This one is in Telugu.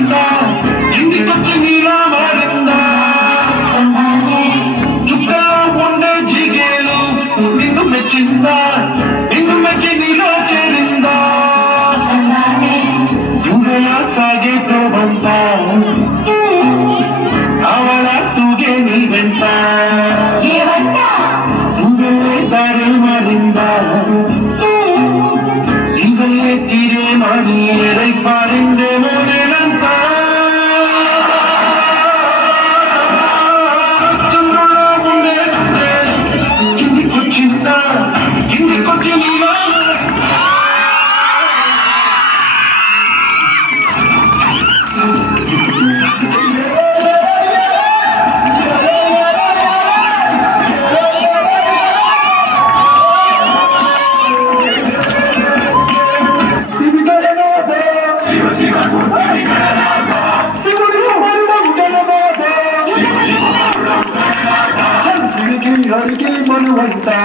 వచ్చిందా ఇంటికొచ్చి నీలా మారిందా చుక్క ఉండే జిగేలు నిన్ను మెచ్చిందా నిన్ను మెచ్చి నీలో చేరిందా దూరలా సాగే ప్రోబంతా ಅವಳ ತೂಗೆ ನೀ ವೆಂಟ నువ్వే దారి మారింద ఇంకల్లే తీరే మాడి ఏడై పారిందేమో నేనంతా చంద్రుడా ఉండే కిందికొచ్చిందా కిందికొచ్చి నీవా అడిగి మనువంతా